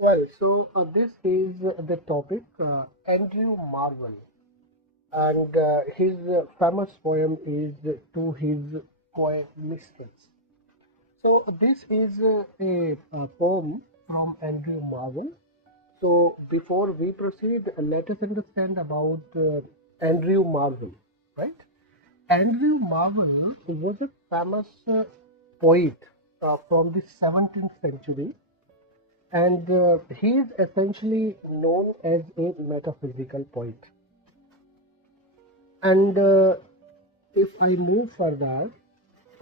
This is the topic Andrew Marvell, and his famous poem is To His Coy Mistress. So, this is a poem from Andrew Marvell. So, before we proceed, let us understand about Andrew Marvell, right? Andrew Marvell was a famous poet from the 17th century, and he is essentially known as a metaphysical poet. And if I move further,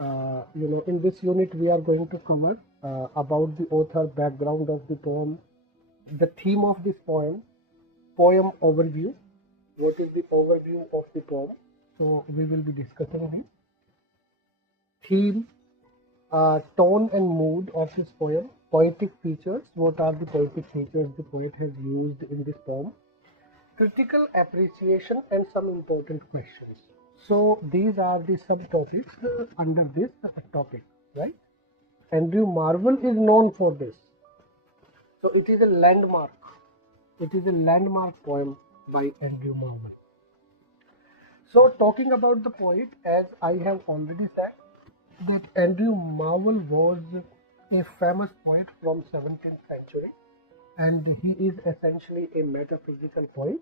in this unit we are going to cover about the author, background of the poem, the theme of this poem, poem overview. What is the overview of the poem? So we will be discussing the theme, tone and mood of his poem, poetic features. What are the poetic features the poet has used in this poem? Critical appreciation and some important questions. So these are the subtopics under this topic, right? Andrew Marvell is known for this. So it is a landmark. It is a landmark poem by Andrew Marvell. So talking about the poet, as I have already said, that Andrew Marvell was a famous poet from 17th century, and he is essentially a metaphysical poet.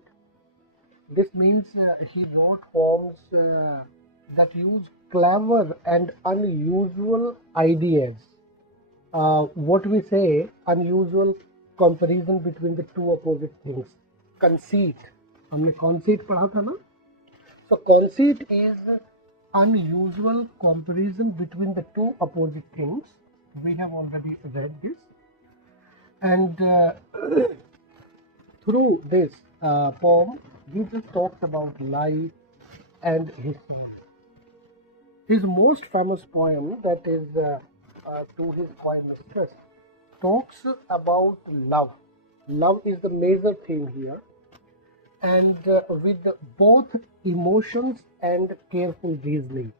This means he wrote poems that use clever and unusual ideas. What we say, unusual comparison between the two opposite things. Conceit. हमने conceit पढ़ा था ना? So conceit is unusual comparison between the two opposite things. We have already read this, and through this poem, Jesus talks about life and his soul. His most famous poem, that is To His Coy Mistress, talks about love. Love is the major theme here, and with both emotions and careful reasoning,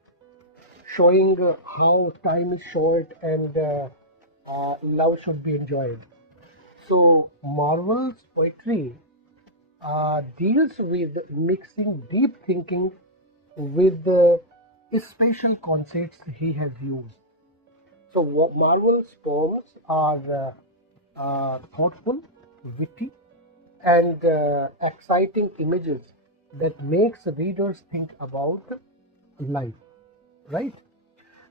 showing how time is short and love should be enjoyed. So, Marvell's poetry deals with mixing deep thinking with the special conceits he has used. So, Marvell's poems are thoughtful, witty, and exciting images that makes readers think about life, right?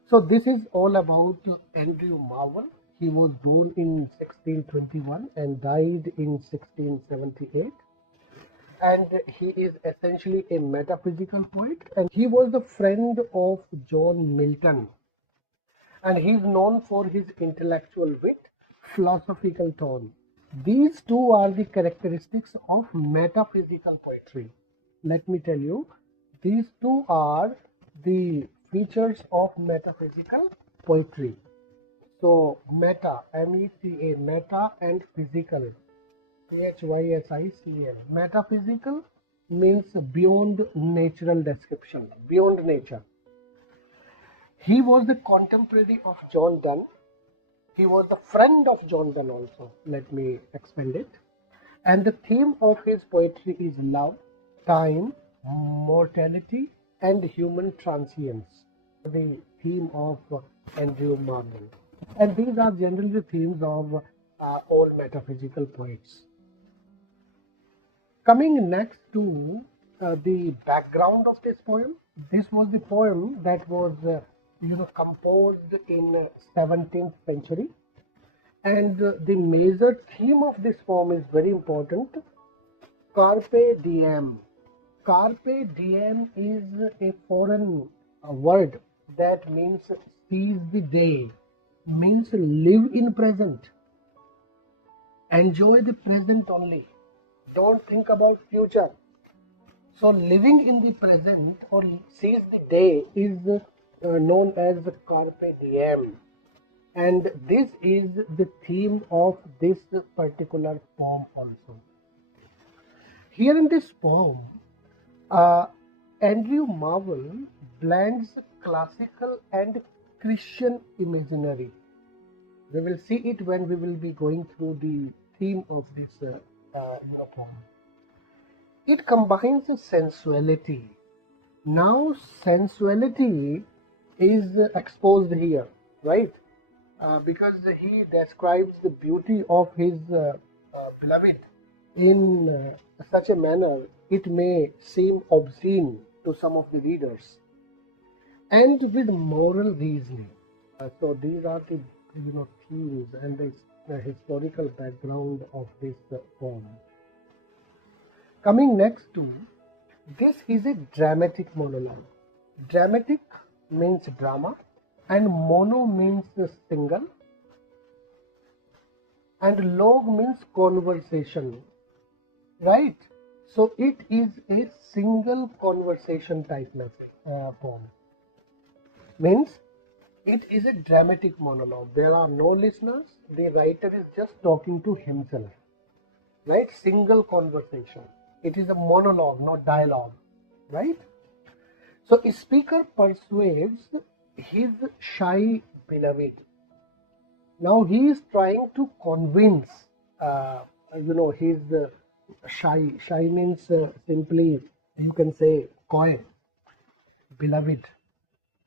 So this is all about Andrew Marvell. He was born in 1621 and died in 1678. And he is essentially a metaphysical poet. And he was the friend of John Milton. And he is known for his intellectual wit, philosophical tone. These two are the characteristics of metaphysical poetry. Let me tell you, these two are the features of metaphysical poetry. So, meta, M-E-T-A, meta, and physical, P-H-Y-S-I-C-L. Metaphysical means beyond natural description, beyond nature. He was the contemporary of John Donne. He was the friend of John Donne also. Let me expand it. And the theme of his poetry is love, time, mortality, and human transience. The theme of Andrew Marvell. And these are generally the themes of all metaphysical poets. Coming next to the background of this poem, this was the poem that was composed in 17th century, and the major theme of this poem is very important. Carpe Diem. Carpe Diem is a foreign word that means seize the day, means live in present, enjoy the present only, don't think about future. So living in the present or seize the day is known as Carpe Diem, and this is the theme of this particular poem also. Here in this poem, Andrew Marvell blends classical and Christian imaginary. We will see it when we will be going through the theme of this poem. It combines sensuality. Now, sensuality is exposed here, right? Because he describes the beauty of his beloved in such a manner it may seem obscene to some of the readers, and with moral reasoning. So these are the themes and the historical background of this poem. Coming next to this is a dramatic monologue. Dramatic means drama, and mono means single, and log means conversation, right? So it is a single conversation type poem. Means it is a dramatic monologue. There are no listeners. The writer is just talking to himself, right? Single conversation. It is a monologue, not dialogue, right? So a speaker persuades his shy beloved. Now he is trying to convince, his shy. Shy means simply, you can say, coy beloved,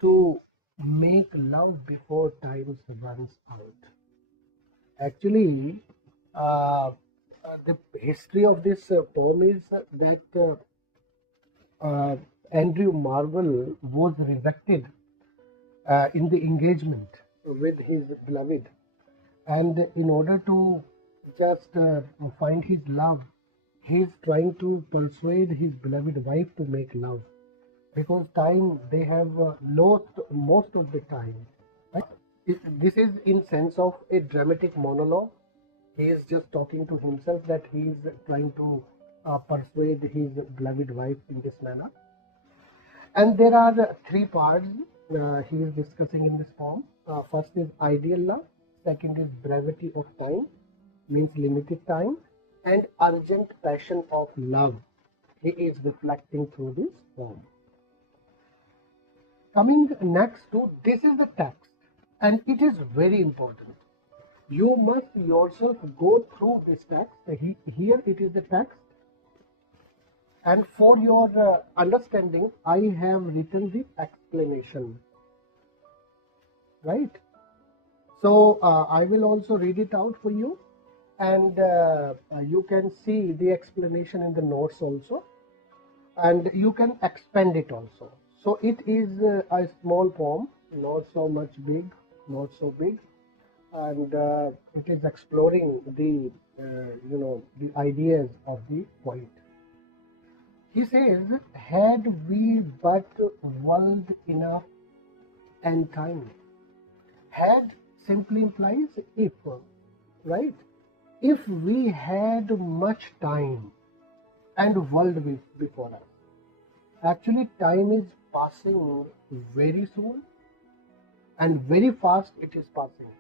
to make love before time runs out. Actually, the history of this poem is that Andrew Marvell was rejected in the engagement with his beloved, and in order to just find his love, he is trying to persuade his beloved wife to make love, because time they have lost most of the time. Right? This is in sense of a dramatic monologue. He is just talking to himself that he is trying to persuade his beloved wife in this manner. And there are three parts he is discussing in this poem. First is ideal love. Second is brevity of time, means limited time, and urgent passion of love. He is reflecting through this poem. Coming next to this is the text, and it is very important. You must yourself go through this text. Here it is the text, and for your understanding, I have written the explanation. Right? So I will also read it out for you, and you can see the explanation in the notes also, and you can expand it also. So it is a small poem, not so much big, not so big, and it is exploring the the ideas of the poet. He says, "Had we but world enough and time." Had simply implies if, right? If we had much time and world before us. Actually, time is passing very soon and very fast it is passing.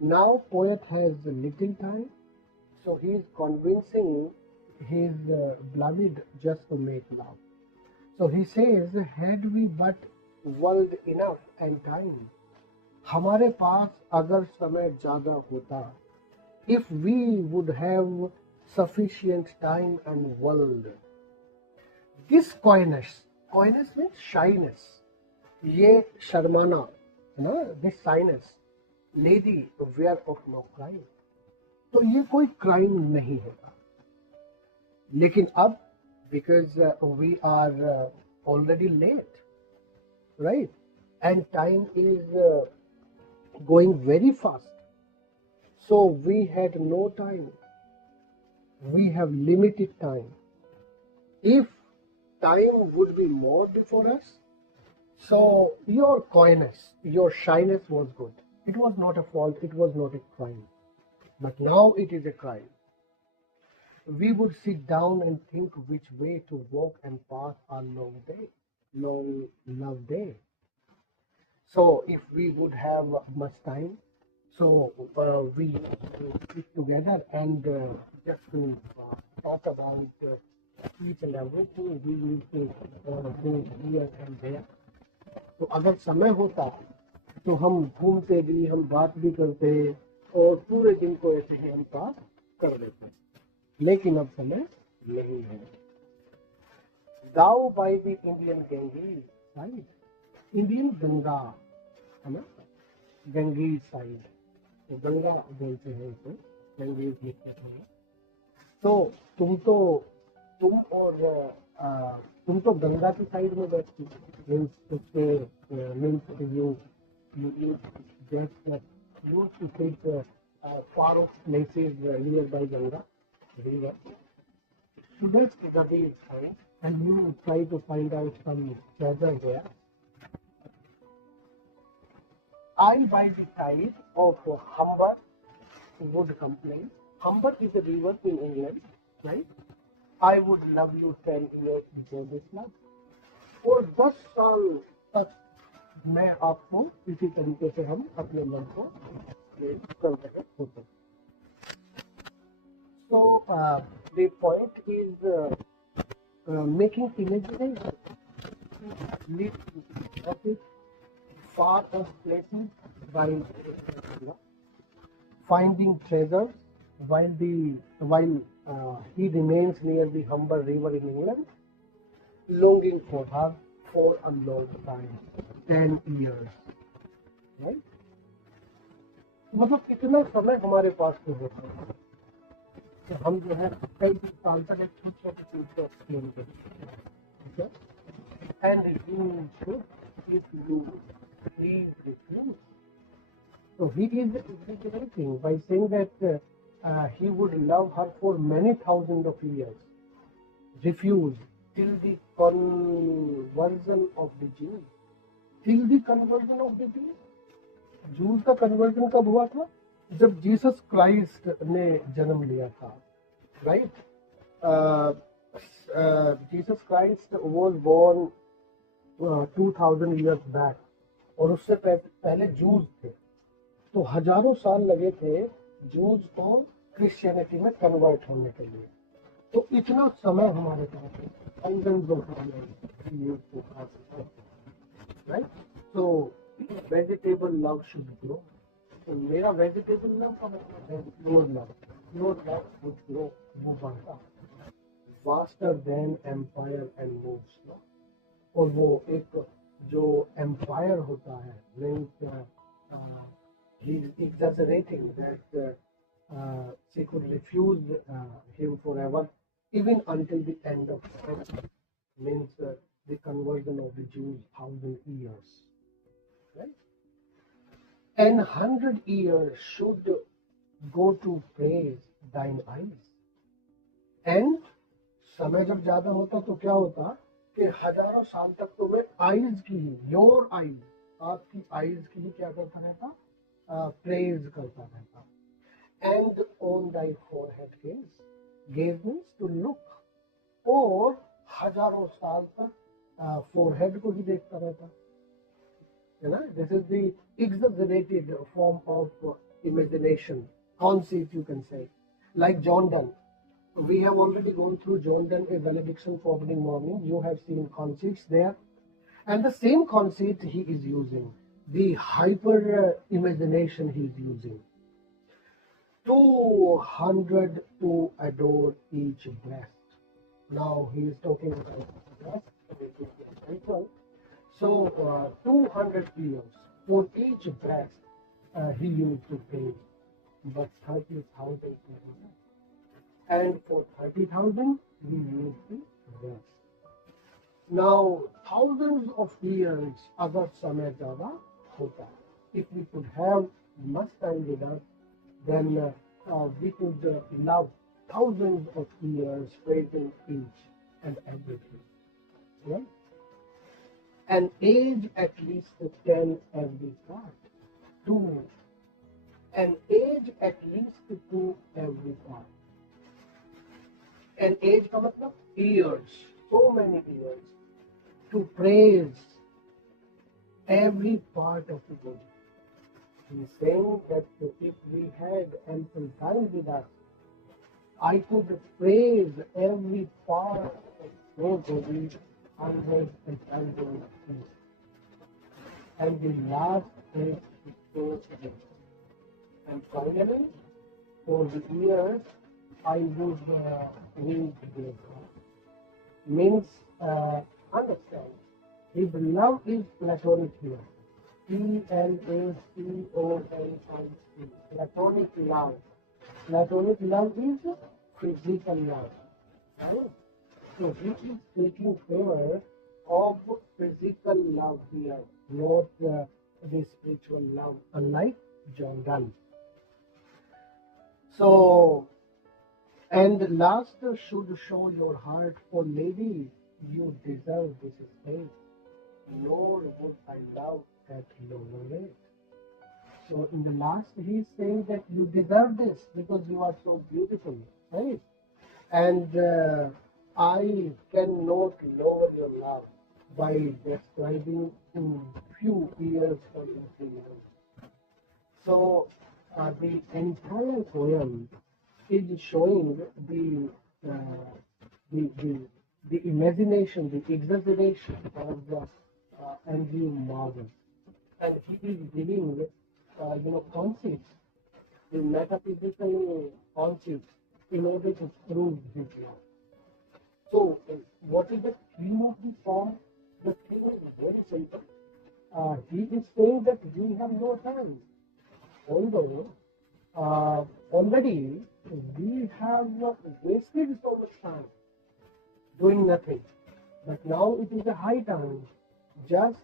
Now poet has little time, so he is convincing his beloved just to make love. So he says, had we but world enough and time, हमारे पास अगर समय ज़्यादा होता, if we would have sufficient time and world. This coyness means shyness. ये शर्माना, this shyness, lady aware of no crime. तो ये कोई crime नहीं होगा. लेकिन अब, because we are already late, right? And time is going very fast. So we had no time. We have limited time. If time would be more before us, so your coyness, your shyness was good. It was not a fault, it was not a crime. But now it is a crime. We would sit down and think which way to walk and pass our long love day. So if we would have much time, so we used to sit together and just to talk about each and everything. We used to go here and there. तो अगर समय होता तो हम घूमते भी, हम बात भी करते और पूरे दिन को ऐसे ही हम पास कर देते, लेकिन अब समय नहीं है। दाव by the Indian Ganges side, Indian Ganga है ना, गंगीज साइड, तो गंगा बोलते हैं इसे, गंगीज लिखते हैं। तो तुम तो गंगा की साइड में बैठती, means you just used to take far off places nearby Ganga river. Students study science and you try to find out some treasure there. I by the side of Humber would complain. Humber is a river in England, right? I would love you 10 years before this month. और 10 साल तक मैं आपको इसी तरीके से हम अपने मन को कर रहे होते। So the point is making imagery lead to epic far off places while finding treasures while he remains near the Humber River in England, longing for her for a long time, 10 years, right? मतलब कितना समय हमारे पास तो होता है कि हम जो है कई साल तक एक छोटे चीज को एक्सप्लेन करते हैं, and you should if you read this news. So he is exaggerating by saying that he would love her for many thousands of years, refused till the conversion of the Jews. Till the conversion of the Jews. Jews का conversion कब हुआ था? जब Jesus Christ ने जन्म लिया था, right? Jesus Christ was born 2000 years back, और उससे पहले जूस थे, तो हजारों साल लगे थे जूस को क्रिश्चियनिटी में कन्वर्ट होने के लिए. तो इतना समय हमारे पास है, thousands of years to pass, right? So vegetable love should grow. तो मेरा वेजिटेबल लव का मतलब है pure love. Pure love would grow, वो बढ़ता faster than empire and moves. और वो एक जो एम्पायर होता है, means he is exaggerating that she could refuse him forever, even until the end of time, means the conversion of the Jews 1000 years, right? And 100 years should go to praise thine eyes. And समय जब ज्यादा होता तो क्या होता कि हजारों साल तक तो मैं आईज की ही, योर आईज, आपकी आईज की ही क्या करता रहता, प्रेज करता रहता. And on thy forehead gaze, gaze means to look, और हजारों साल तक फोरहेड को ही देखता रहता है ना. This is the exaggerated form of imagination, conceit you can say, like John Donne. We have already gone through John Donne, A Valediction Forbidding Morning. You have seen conceits there, and the same conceit he is using, the hyper imagination he is using. 200 to adore each breast. Now he is talking about breast. So 200 years for each breast he used to pay, but 30,000 people. And for 30,000 he used to rest. Now thousands of years अगर समय ज़्यादा होता, if we could have much time with us, then we could love thousands of years praising each and everything. Right? An age at least 10 every part. Two. An age at least 2 every part. An age का मतलब years, so many years, to praise every part of the body. He is saying that if we had ample time with us, I could praise every part of your body hundreds and thousands of times. And the last is to close again. And finally, for the years I would read this means understand. His love is platonic here. Platonc. Platonic love. Platonic love is physical love. Right? So he is taking care of physical love here, not the spiritual love, unlike John Donne. So, and last should show your heart, for lady, you deserve this space, nor would I love at lower rate. So in the last he is saying that you deserve this because you are so beautiful, right? And I cannot lower your love by describing in few years or in 3 years. So the entire poem is showing uh, the, the, the imagination, the exaggeration of Andrew Marvell. And he is giving, conceits, the metaphysical conceits in order to prove his love. So, what is the theme of the poem? The theme is very simple. He is saying that we have no time. Although already we have wasted so much time doing nothing. But now it is a high time just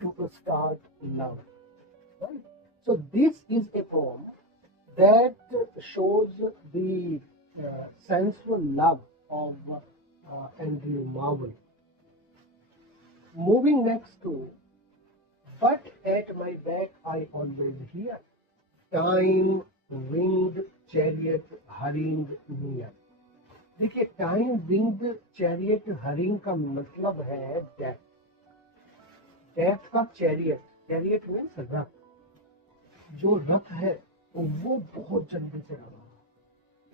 to start love. Right? So this is a poem that shows the sensual love of Andrew Marvell. Moving next to, but at my back I always hear time winged chariot hurrying near. देखिए time winged chariot hurrying का मतलब है death. Death का chariot, chariot means रथ. जो रथ है वो बहुत जल्दी से आ रहा है.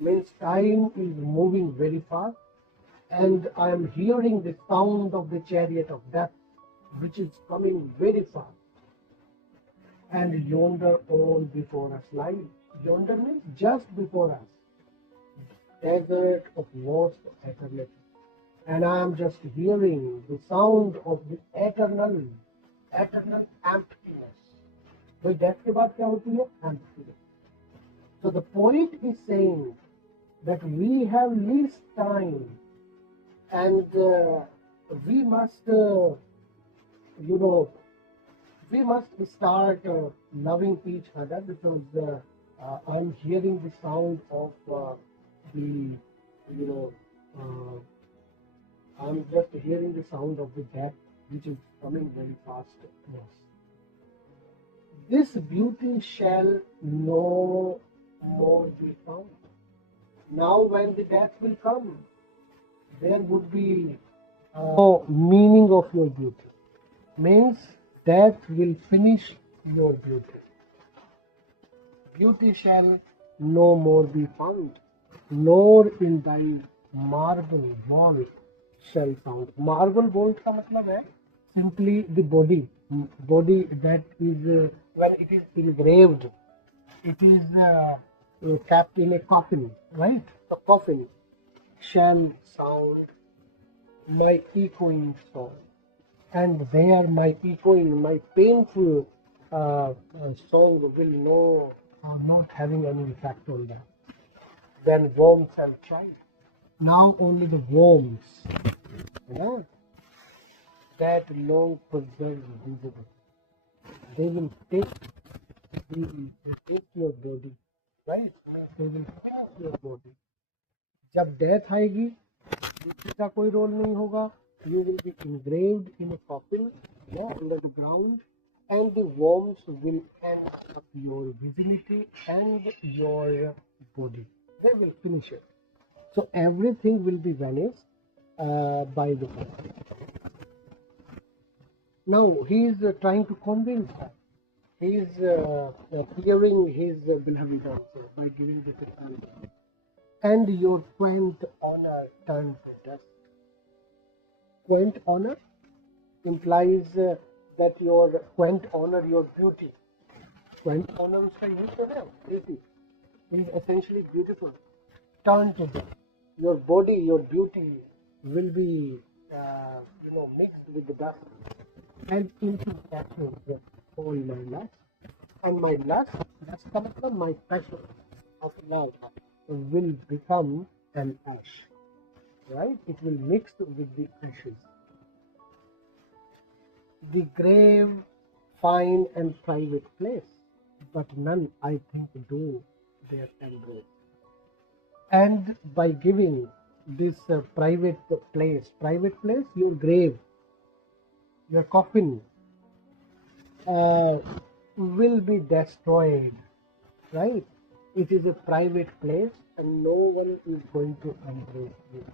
Means time is moving very fast and I am hearing the sound of the chariot of death which is coming very fast. And yonder all before us lie. Yonder means just before us. Desert of lost eternity. And I am just hearing the sound of the eternal emptiness. भाई death के बाद क्या होती है? Emptiness. So the poet is saying that we have least time and we must, we must start loving each other because I'm hearing the sound of I'm just hearing the sound of the death which is coming very fast to us. This beauty shall no more be found. Now when the death will come, there would be no meaning of your beauty. Means death will finish your beauty. Beauty shall no more be found, nor in thy marble wall shall sound. Marble wall का मतलब है simply the body that is when it is engraved, it is kept in a coffin, right? The coffin shall sound my echoing song. And there my echoing, my painful song will not having any effect on that. Then worms shall try. Now only the worms, that long preserved visible. They will take your body, right? They will take your body. जब death आएगी, किसी का कोई role नहीं होगा. You will be engraved in a coffin, under the ground, and the worms will end up your vicinity and your body. They will finish it. So everything will be vanished by the coffin. Now he is trying to convince her. He is clearing his beloved also by giving this example. And your quaint honor turned to dust. Quaint honor implies that your quaint honor, your beauty. Quaint honor उसका use कर रहे हो, beauty is essentially beautiful. turn to dust. Your body, your beauty will be, mixed with the dust, and into ashes just all my lust. And my lust का मतलब my passion of love will become an ash, right? It will mix with the ashes. The grave, fine and private place, but none, I think, do their embrace. And by giving this private place, your grave, your coffin will be destroyed, right? It is a private place and no one is going to embrace you.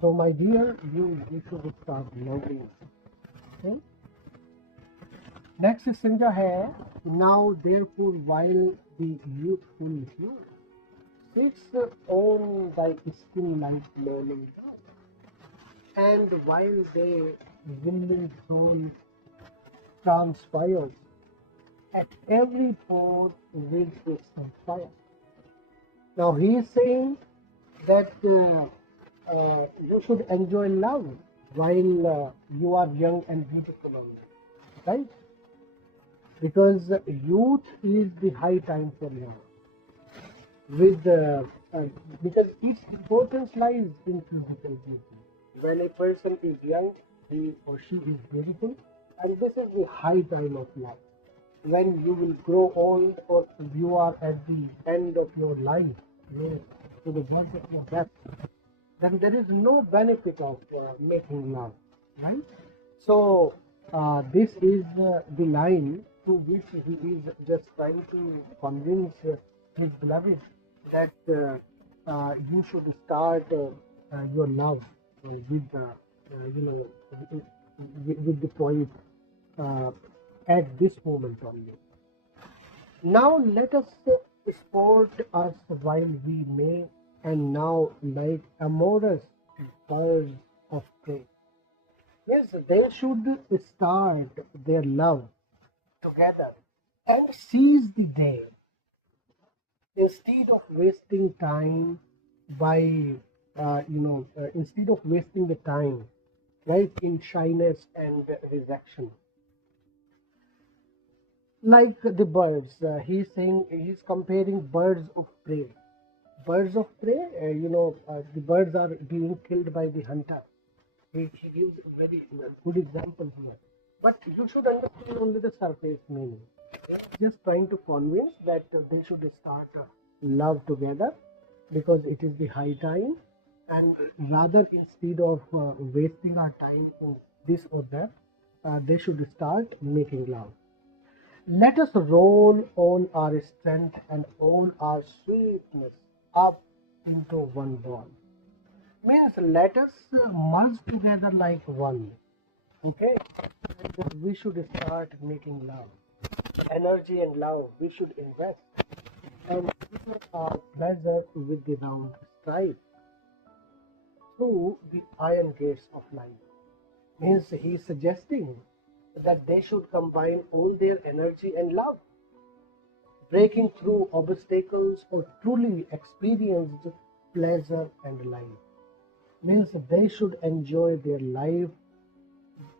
So, my dear, you should start loving. Okay? Next संज्ञा है, now therefore while the youthful hue sits on thy skin like morning dawn, and while they willing soul transpires at every pore with its fire. Now he is saying that you should enjoy love while you are young and beautiful only, right? Because youth is the high time for love. Because its importance lies in physical beauty. When a person is young, he or she is beautiful, and this is the high time of life. When you will grow old, or you are at the end of your life, to the verge of your death, then there is no benefit of making love, right? So this is the line to which he is just trying to convince his beloved that you should start your love with with the poet at this moment only. Now let us sport us while we may, and now like amorous birds of prey. Yes, they should start their love together and seize the day instead of wasting time by instead of wasting the time, right, in shyness and rejection. Like the birds, he's saying, he's comparing birds of prey. Birds of prey, the birds are being killed by the hunter. He gives a very good example here. But you should understand only the surface meaning. Just trying to convince that they should start love together because it is the high time, and rather instead of wasting our time in this or that, they should start making love. Let us roll all our strength and all our sweetness up into one ball. Means let us merge together like one. Okay? And we should start making love. Energy and love we should invest. And give our pleasure with the round strife through the iron gates of life. Means he is suggesting that they should combine all their energy and love, breaking through obstacles or truly experienced pleasure and life. Means they should enjoy their life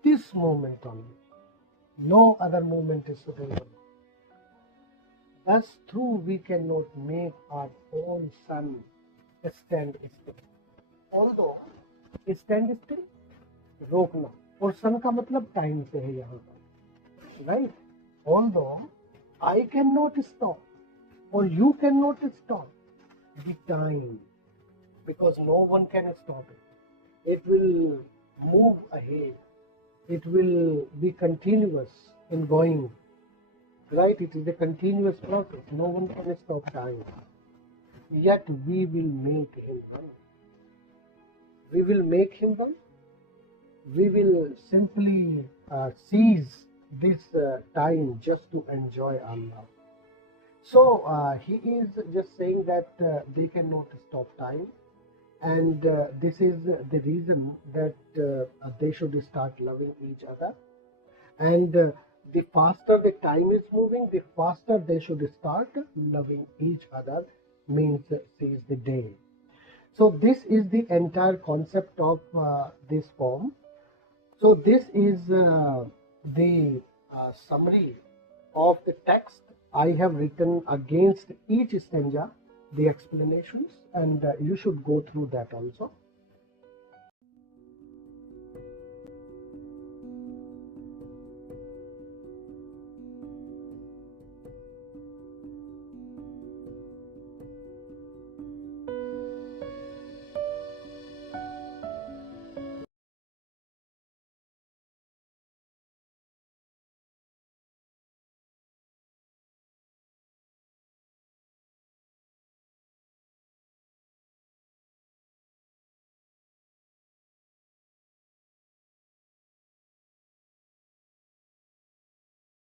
this moment only. No other moment is suitable. Thus, through we cannot make our own sun stand still. Although stand still, रोकना, और सन का मतलब time से है यहाँ पर, right? Although I cannot stop, or you cannot stop the time, because no one can stop it. It will move ahead. It will be continuous in going, right? It is a continuous process. No one can stop time. Yet we will make him one. We will make him one. We will simply seize this time just to enjoy our love. So he is just saying that they cannot stop time, and this is the reason that they should start loving each other. And the faster the time is moving, the faster they should start loving each other means seize the day. So this is the entire concept of this poem. So this is the summary of the text. I have written against each stanza the explanations, and you should go through that also.